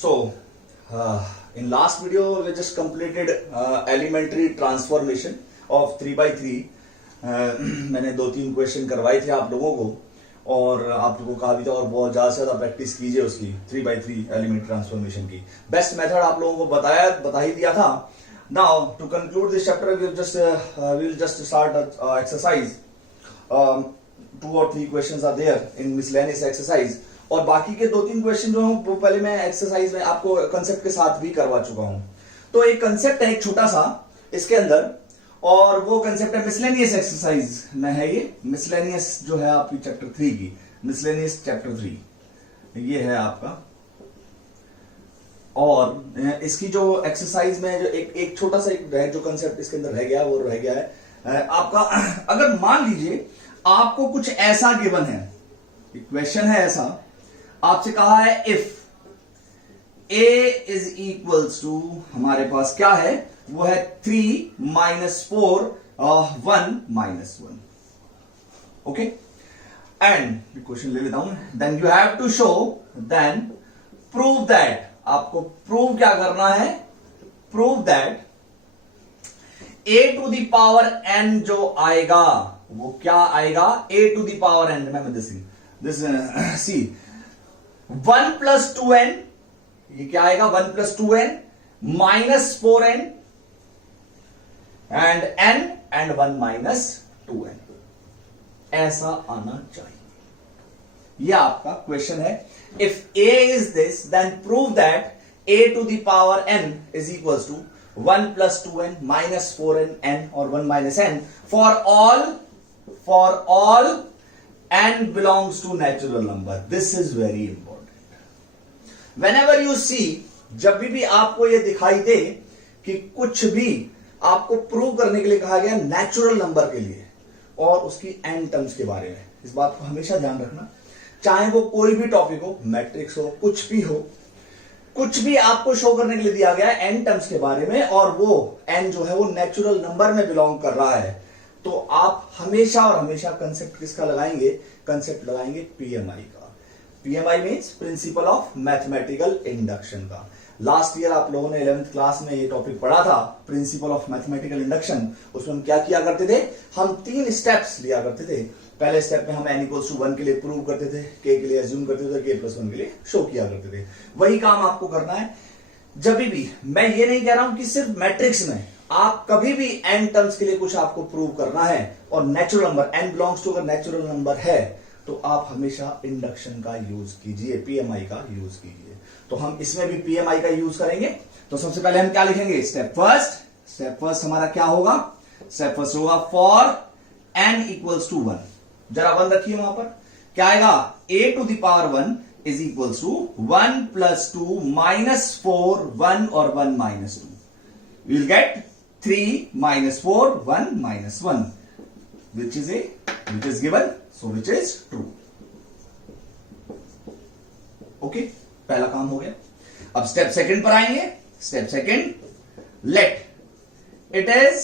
So, in last video we just completed elementary transformation of 3/3. मैंने 2-3 question करवाए थे आप लोगों को और आप लोगों को कहा भी था और बहुत ज्यादा से ज्यादा प्रैक्टिस कीजिए उसकी 3/3 एलिमेंट्री ट्रांसफॉर्मेशन की। बेस्ट मेथड आप लोगों को बता ही दिया था। Now to conclude this chapter we'll just start exercise. 2 or 3 questions are there in miscellaneous exercise और बाकी के 2-3 क्वेश्चन जो हूँ वो पहले मैं एक्सरसाइज में आपको कंसेप्ट के साथ भी करवा चुका हूं। तो एक कंसेप्ट है एक छोटा सा इसके अंदर और वो कंसेप्ट है मिसलेनियस एक्सरसाइज में है। ये मिसलेनियस जो है आपकी चैप्टर 3 की मिसलेनियस चैप्टर 3 ये है आपका। और इसकी जो एक्सरसाइज में जो एक छोटा सा एक जो कंसेप्ट इसके अंदर रह गया वो रह गया है आपका। अगर मान लीजिए आपको कुछ ऐसा गिवन है, क्वेश्चन है ऐसा, आपसे कहा है if a is equals to हमारे पास क्या है वो है 3 - 4 1 - 1। ओके एंड क्वेश्चन ले लेता हूं। Then you have to show then prove that, आपको प्रूव क्या करना है, prove that a to the power n जो आएगा वो क्या आएगा, a to the power n। Remember this see 1 + 2n ये क्या आएगा 1 + 2n - 4n and n and 1 - 2n ऐसा आना चाहिए। यह आपका क्वेश्चन है। If a is this then prove that a to the power n is equals to 1 + 2n - 4n n और 1 - n for all n belongs to natural number. This is very important. Whenever you see, जब भी आपको ये दिखाई दे कि कुछ भी आपको प्रूव करने के लिए कहा गया नेचुरल नंबर के लिए और उसकी n टर्म्स के बारे में, इस बात को हमेशा ध्यान रखना। चाहे वो कोई भी टॉपिक हो, मैट्रिक्स हो, कुछ भी हो, कुछ भी आपको शो करने के लिए दिया गया है n टर्म्स के बारे में और वो n जो है वो नेचुरल नंबर में बिलोंग कर रहा है, तो आप हमेशा और हमेशा कंसेप्ट किसका लगाएंगे, कंसेप्ट लगाएंगे पीएमआई का। PMI means principle of mathematical induction का। लास्ट ईयर आप लोगों ने 11th क्लास में ये टॉपिक पढ़ा था प्रिंसिपल ऑफ मैथमेटिकल इंडक्शन। उसमें हम क्या किया करते थे, हम 3 स्टेप्स लिया करते थे। पहले स्टेप में हम n = 1 के लिए प्रूव करते थे, k के लिए अज्यूम करते थे, k + 1 के लिए शो किया करते थे। वही काम आपको करना है। जब भी मैं ये नहीं कह रहा हूं कि सिर्फ मैट्रिक्स में, आप कभी भी n टर्म्स के लिए कुछ आपको प्रूव करना है और natural number n belongs to अगर नेचुरल नंबर है तो आप हमेशा इंडक्शन का यूज कीजिए, पीएमआई का यूज कीजिए। तो हम इसमें भी पीएमआई का यूज करेंगे। तो सबसे पहले हम क्या लिखेंगे, स्टेप फर्स्ट हमारा क्या होगा, स्टेप फर्स्ट होगा फॉर n = 1। जरा 1 रखिए वहां पर, क्या आएगा a to the power 1 is equals to 1 + 2 - 4 1 और 1 - 2। We'll get 3 - 4 1 - 1 which is given, so which is true. Okay, पहला काम हो गया। अब स्टेप सेकंड पर आएंगे। Step second, let it is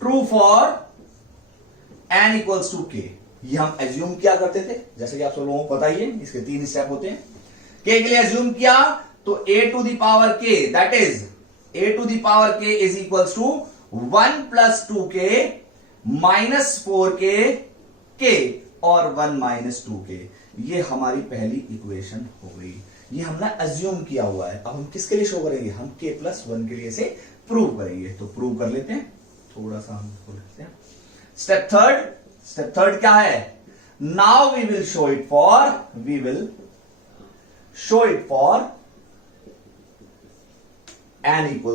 true for n = k। ये हम एज्यूम किया करते थे, जैसे कि आप सब लोगों को पता ही है, इसके 3 स्टेप होते हैं। k के लिए एज्यूम किया तो a to the power k, that is a to the power k is equals to 1 + 2k - 4k k और 1 - 2k। ये हमारी पहली इक्वेशन हो गई। ये हमने अज्यूम किया हुआ है। अब हम किसके लिए शो करेंगे, हम k + 1 के लिए से प्रूव करेंगे। तो प्रूव कर लेते हैं, थोड़ा सा हम इसको लिखते हैं। स्टेप थर्ड क्या है, now we will show it for n =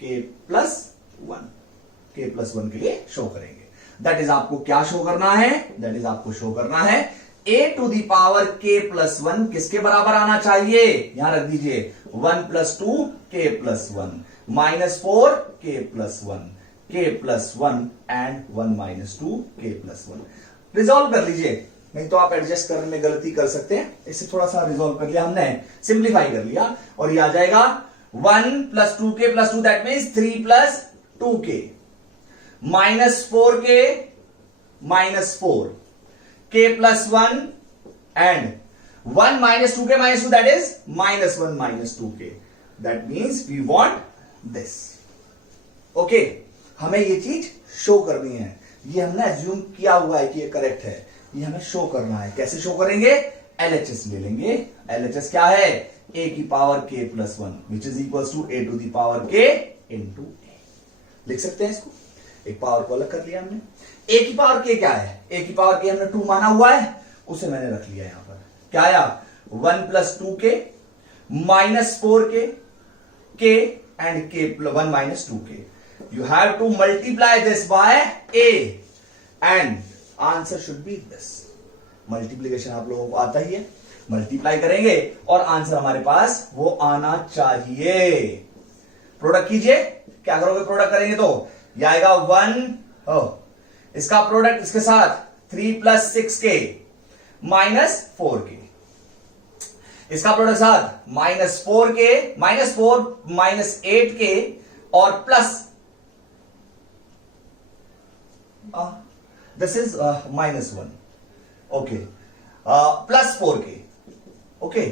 k + 1। k + 1 के लिए शो करेंगे। दैट इज आपको क्या शो करना है, दैट इज आपको शो करना है a to the power k + 1 किसके बराबर आना चाहिए, यहां रख दीजिए 1 + 2 k + 1 - 4 k + 1 k + 1 and 1 - 2 k + 1। Resolve कर लीजिए, नहीं तो आप एडजस्ट करने में गलती कर सकते हैं। इससे थोड़ा सा रिजॉल्व कर लिया हमने, सिंप्लीफाई कर लिया और ये आ जाएगा 1 + 2k + 2 that means 3 + 2k -4k - 4 k + 1 and 1 minus 2k minus 2, that is minus 1 minus 2k. That means we want this. Okay, हमें ये चीज शो करनी है. ये हमने एज्यूम किया हुआ है कि ये करेक्ट है. ये हमें शो करना है. कैसे शो करेंगे? LHS ले लेंगे. LHS क्या है? a की power k plus 1 which is equal to a to the power k into a. लिख सकते हैं इसको. एक पावर को अलग कर लिया हमने. a की पावर k क्या है? a की पावर k हमने 2 माना हुआ है, उसे मैंने रख लिया यहां पर. क्या आया? 1 plus 2k minus 4k k and k plus 1 minus 2k. You have to multiply this by a and answer should be this. Multiplication आप लोगों को आता ही है. मल्टीप्लाई करेंगे और आंसर हमारे पास वो आना चाहिए. प्रोडक्ट कीजिए. क्या करोगे? प्रोडक्ट करेंगे तो यह आएगा 1, इसका प्रोडक्ट इसके साथ 3 प्लस 6k माइनस 4k. इसका प्रोडक्ट साथ minus 4k minus 4 minus 8k और plus this is minus 1. Okay, plus 4k. Okay,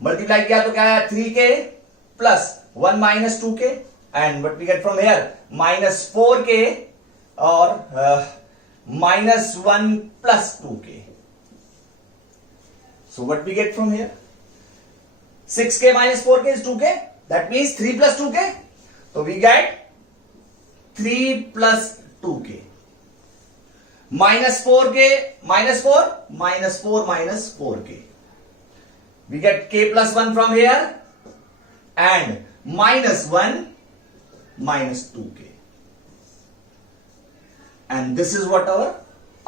multiply किया तो क्या है? 3k plus 1 minus 2k and what we get from here minus 4k और minus 1 plus 2k. So what we get from here 6k minus 4k is 2k. That means 3 plus 2k. So we get 3 plus 2k. Minus 4k minus 4 minus 4 minus 4k. We get k plus 1 from here and minus 1 minus 2k. And this is what our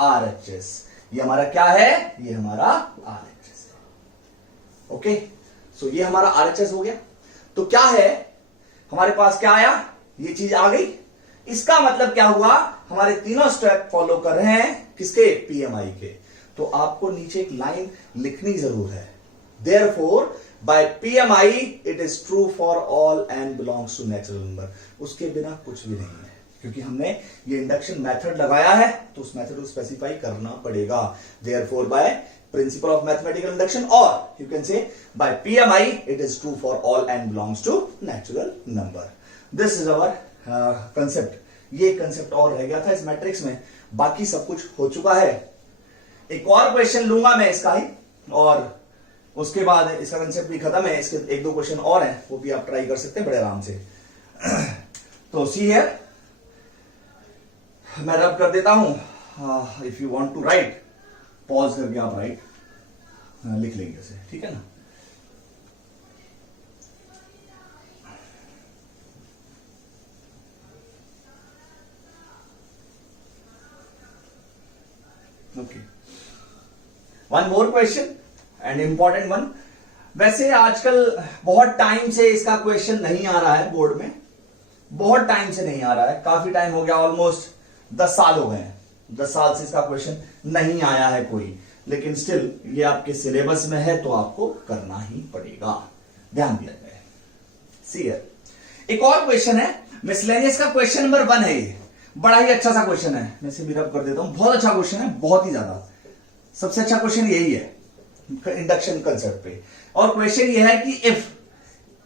RHS. ये हमारा क्या है? ये हमारा RHS है. Okay? सो ये हमारा RHS हो गया. तो क्या है हमारे पास? क्या आया? ये चीज आ गई. इसका मतलब क्या हुआ? हमारे तीनों स्टेप फॉलो कर रहे हैं किसके? PMI के. तो आपको नीचे एक लाइन लिखनी जरूर है. Therefore, by PMI it is true for all and belongs to natural number. उसके बिना कुछ भी नहीं है, क्योंकि हमने ये इंडक्शन मेथड लगाया है तो उस मेथड को स्पेसिफाई करना पड़ेगा. Therefore, by principle of mathematical induction, or you can say by PMI it is true for all and belongs to natural number. This is our concept. ये कंसेप्ट और रह गया था इस मैट्रिक्स में. बाकी सब कुछ हो चुका है. एक और क्वेश्चन लूंगा मैं इसका ही, और उसके बाद इसका कंसेप्ट भी खत्म है. इसके 1-2 क्वेश्चन और हैं, वो भी आप ट्राई कर सकते हैं बड़े आराम से. तो सी हियर, मैं रब कर देता हूं. If you want to write, pause करके आप राइट लिख लेंगे उसे. ठीक है ना? Okay, one more question and important one. वैसे आजकल बहुत टाइम से इसका क्वेश्चन नहीं आ रहा है बोर्ड में. बहुत टाइम से नहीं आ रहा है. काफी टाइम हो गया, ऑलमोस्ट 10 साल हो गए हैं. 10 साल से इसका क्वेश्चन नहीं आया है कोई. लेकिन स्टिल ये आपके सिलेबस में है तो आपको करना ही पड़ेगा. ध्यान दिया जाए. सी हियर, एक और क्वेश्चन है मिसलेनियस का. क्वेश्चन नंबर 1 है. ये बड़ा ही अच्छा सा क्वेश्चन है. मैं इसे भी रब कर देता हूं. बहुत अच्छा क्वेश्चन है, बहुत ही ज्यादा. सबसे अच्छा क्वेश्चन यही है इंडक्शन कंसेप्ट पे. और क्वेश्चन ये है कि if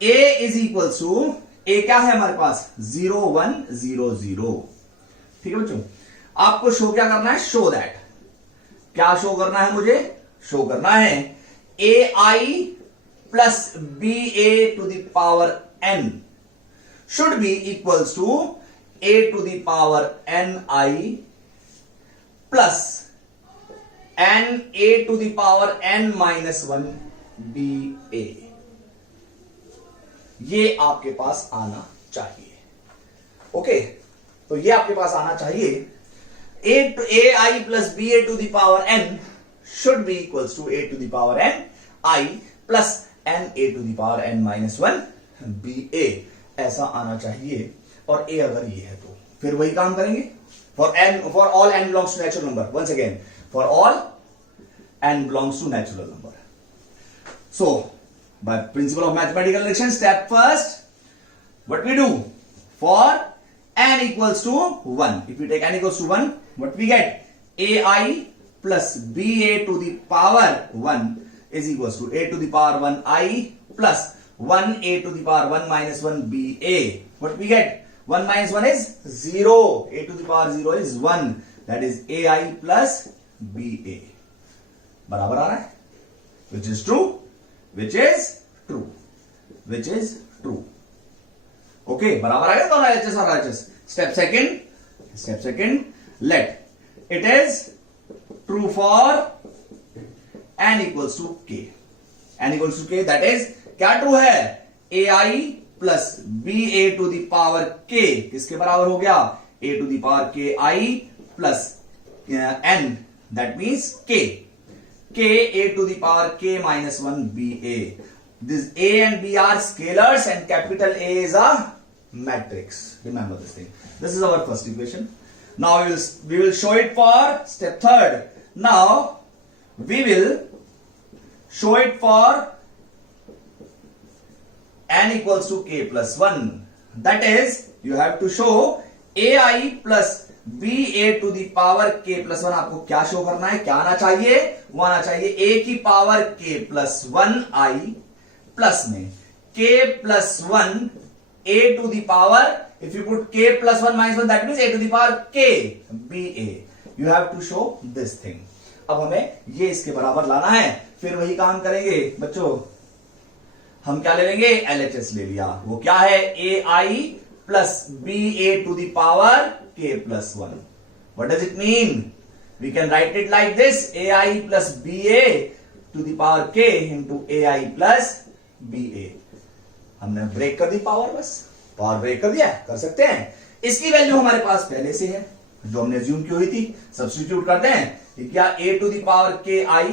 a is equal to, a क्या है हमारे पास? 0 1 0 0. ठीक है बच्चों, आपको शो क्या करना है? Show that. क्या शो करना है मुझे? शो करना है ai plus ba to the power n should be equals to a to the power ni plus n a to the power n minus 1 ba. ये आपके पास आना चाहिए. ओके, तो ये आपके पास आना चाहिए. ai plus ba to the power n should be equals to a to the power n i plus n a to the power n minus 1 ba. ऐसा आना चाहिए. और a अगर ये है तो फिर वही काम करेंगे. For all n belongs to natural number. Once again, for all n belongs to natural number. So, by principle of mathematical induction, step first, what we do? For n equals to 1, if we take n equals to 1, what we get? ai plus ba to the power 1 is equals to a to the power 1i plus 1a to the power 1 minus 1ba. What we get? 1 minus 1 is 0. A to the power 0 is 1. That is ai plus ba. बराबर आ रहा है? Which is true? Which is true? Which is true? Okay, बराबर आ गया दोनों LHS और RHS. Step second, let it is true for n equals to k. n equals to k, that is क्या true है? ai plus ba to the power k किसके बराबर हो गया? a to the power k i plus n, that means k a to the power k minus 1 ba. This a and b are scalars and capital A is a matrix. Remember this thing. This is our first equation. Now we will show it for step third. Now we will show it for n equals to k plus 1. That is, you have to show ai plus ba to the power k plus 1. आपको क्या show करना है? क्या आना चाहिए? वो आना चाहिए a की power k plus 1 i plus में k plus 1 a to the power, if you put k plus 1 minus 1, that means a to the power k ba. You have to show this thing. अब हमें ये इसके बराबर लाना है. फिर वही काम करेंगे बच्चों. हम क्या ले लेंगे? LHS ले लिया. वो क्या है? ai plus ba to the power k plus 1. What does it mean? We can write it like this: ai plus ba to the power k into ai plus ba. हमने ब्रेक कर the power, बस power break कर दिया. कर सकते हैं. इसकी value हमारे पास पहले से है जो हमने अज्यूम की हुई थी. सब्स्टिट्यूट करते हैं. क्या a to the power k i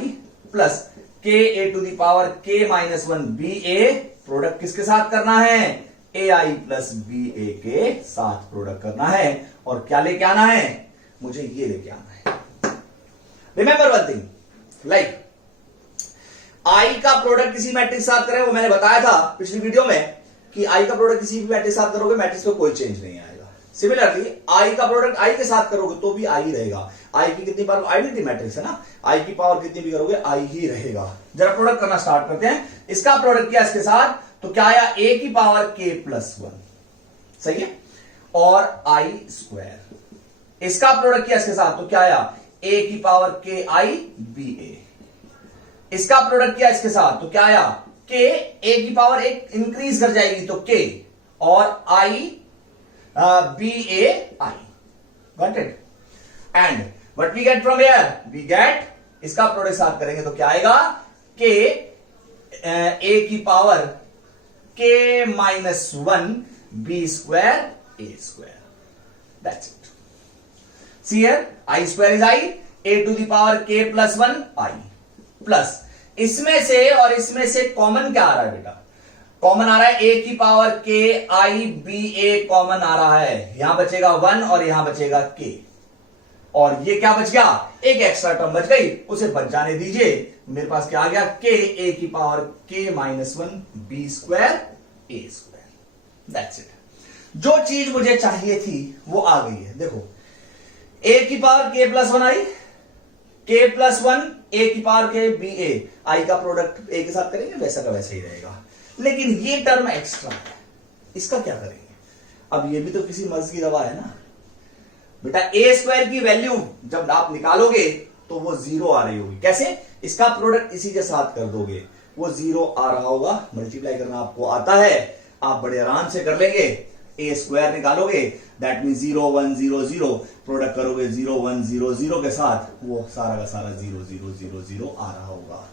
plus k a to the power k minus 1 ba. Product किसके साथ करना है? ai प्लस ba के साथ प्रोडक्ट करना है. और क्या लेके आना है? मुझे ये लेके आना है. Remember one thing, like I का प्रोडक्ट किसी मैट्रिक्स के साथ करें, वो मैंने बताया था पिछली वीडियो में कि आई का प्रोडक्ट किसी भी मैट्रिक्स के साथ करोगे, मैट्रिक्स में कोई चेंज नहीं आएगा. सिमिलरली आई का प्रोडक्ट आई के साथ करोगे तो भी आई रहेगा. आई की कितनी पावर? आइडेंटिटी मैट्रिक्स है ना. आई की पावर कितनी भी करोगे आई ही रहेगा. जरा प्रोडक्ट करना स्टार्ट करते हैं. इसका प्रोडक्ट किया इसके साथ तो क्या आया? ए की पावर k प्लस 1. सही है. और आई स्क्वायर. इसका प्रोडक्ट किया इसके साथ तो क्या आया? ए की पावर k i बी ए. इसका प्रोडक्ट किया इसके साथ तो क्या आया? k a की पावर एक इंक्रीज कर जाएगी तो k और i b a i. Got it? And what we get from here? We get, इसका प्रोडक्ट साथ करेंगे तो क्या आएगा? k a की power k minus 1 b square a square. That's it. See here, i square is i, a to the power k plus 1 i plus इसमें से और इसमें से कॉमन क्या आ रहा है बेटा? कॉमन आ रहा है a की power k i b a common आ रहा है. यहां बचेगा 1 और यहां बचेगा k. और ये क्या बच गया? एक एक्स्ट्रा टर्म बच गई, उसे बच जाने दीजिए. मेरे पास क्या आ गया? k a की power k minus 1 b square a square. That's it. जो चीज मुझे चाहिए थी वो आ गई है. देखो, a की power k plus 1 I, k plus 1 a की पावर k b a. आई का प्रोडक्ट a के साथ करेंगे वैसा का वैसा ही रहेगा. लेकिन ये टर्म एक्स्ट्रा है, इसका क्या करेंगे? अब ये भी तो किसी मर्ज की दवा है ना बेटा. a स्क्वायर की वैल्यू जब आप निकालोगे तो वो 0 आ रही होगी. कैसे? इसका प्रोडक्ट इसी के साथ कर दोगे, वो 0 आ रहा होगा. मल्टीप्लाई करना आपको आता है, आप बड़े आराम से कर लेंगे. a स्क्वायर निकालोगे, दैट मीन 0 1 0 0. प्रोडक्ट करोगे 0 1 0 0 के साथ, वो सारा का सारा 0 0 0 0 आ रहा होगा.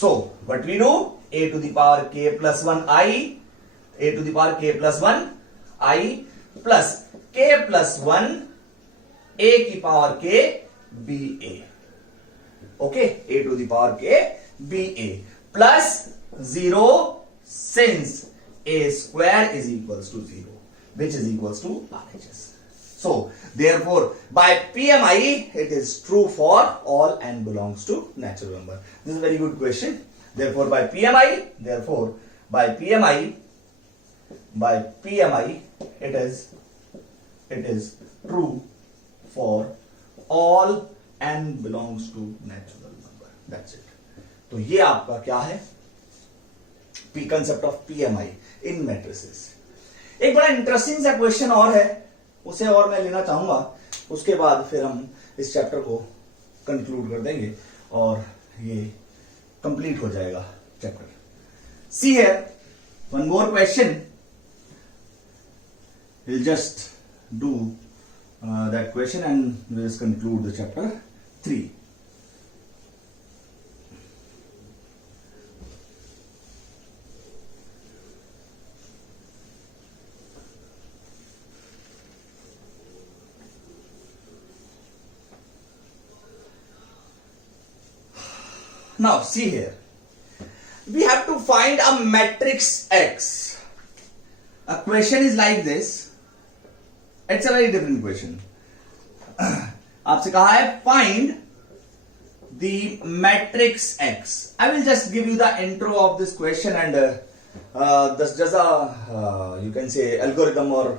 So what we do? a to the power k plus 1 i, a to the power k plus 1 i plus k plus 1 a की power k b a. Okay, a to the power k b a plus 0 since a square is equals to 0, which is equals to RHS. So therefore by PMI it is true for all n belongs to natural number. This is a very good question. Therefore by PMI it is true for all n belongs to natural number. That's it. तो तो ये आपका क्या है, P concept of PMI in matrices. एक बड़ा interesting सा question और है, उसे और मैं लेना चाहूंगा, उसके बाद फिर हम इस चैप्टर को कंक्लूड कर देंगे और ये कंप्लीट हो जाएगा chapter. See here one more question, we'll just do that question and we'll just conclude the chapter 3. Now see here, we have to find a matrix X. A question is like this. It's a very different question. आपसे कहा है find the matrix X. I will just give you the intro of this question and this just a you can say algorithm or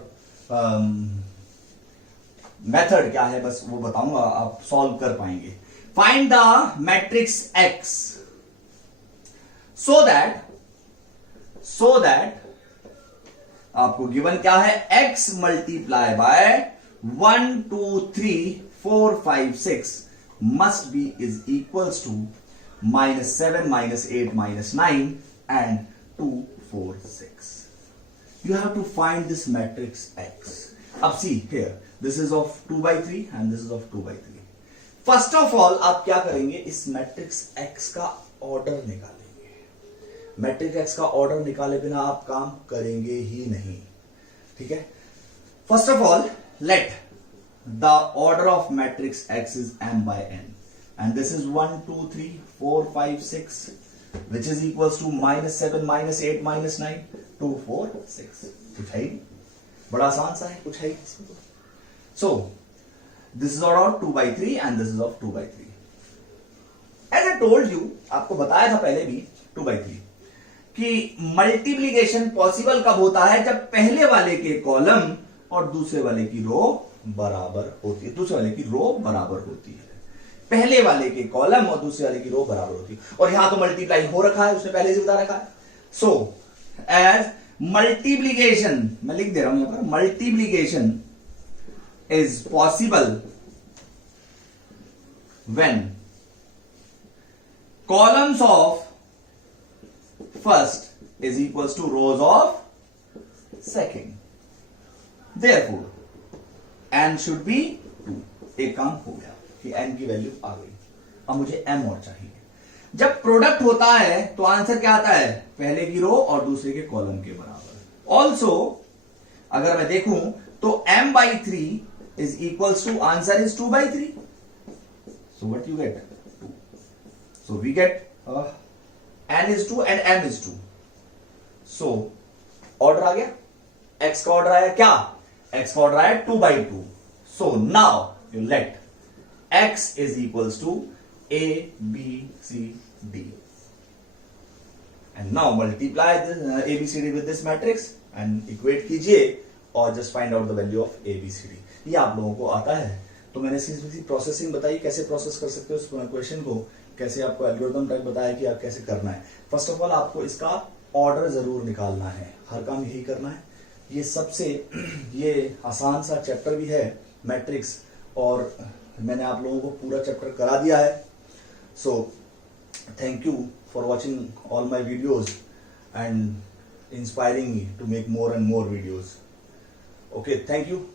method क्या है बस वो बताऊंगा, आप solve कर पाएंगे. Find the matrix X so that आपको given क्या है, x multiply by 1 2 3 4 5 6 must be is equals to -7 -8 -9 and 2 4 6. You have to find this matrix X. अब see here, this is of 2 by 3 and this is of 2 by 3. First of all आप क्या करेंगे, इस matrix X का order निकालेंगे. Matrix X का order निकाले बिना आप काम करेंगे ही नहीं, ठीक है. First of all let the order of matrix X is m by n and this is 1 2 3 4 5 6 which is equals to -7 -8 -9 2 4 6. कुछ है ही, बड़ा आसान सा है, कुछ है ही. सो this is order of 2 by 3 and this is of 2 by 3. As I told you, आपको बताया था पहले भी 2 by 3 कि मल्टीप्लीकेशन पॉसिबल कब होता है, जब पहले वाले के कॉलम और दूसरे वाले की रो बराबर होती है. दूसरे वाले की रो बराबर होती है, पहले वाले के कॉलम और दूसरे वाले की रो बराबर होती है. और यहां तो मल्टीप्लाई हो रखा है, उसने पहले से बता रखा है. सो एज मल्टीप्लीकेशन, मैं लिख दे रहा हूं यहां पर, multiplication is possible when columns of first is equals to rows of second. Therefore n should be 2. एक काम हो गया कि n की वैल्यू आ गई. अब मुझे m और चाहिए. जब प्रोडक्ट होता है तो आंसर क्या आता है, पहले की रो और दूसरे के कॉलम के बराबर. ऑल्सो अगर मैं देखूं तो m by 3 is equals to, answer is 2 by 3. So what you get? 2. So we get n is 2 and m is 2. So order आ गया, x का order आया क्या, x का order आया 2 by 2. So now you let x is equals to a b c d and now multiply this a b c d with this matrix and equate कीजिए और just find out the value of a b c d. ये आप लोगों को आता है, तो मैंने इसकी प्रोसेसिंग बताई, कैसे प्रोसेस कर सकते हो उस क्वेश्चन को, कैसे आपको एल्गोरिथम टाइप बताया कि आप कैसे करना है. फर्स्ट ऑफ ऑल आपको इसका ऑर्डर जरूर निकालना है, हर काम यही करना है. ये सबसे ये आसान सा चैप्टर भी है मैट्रिक्स, और मैंने आप लोगों को पूरा चैप्टर करा दिया है. So thank you for watching all my videos and inspiring me to make more and more videos. Okay, thank you.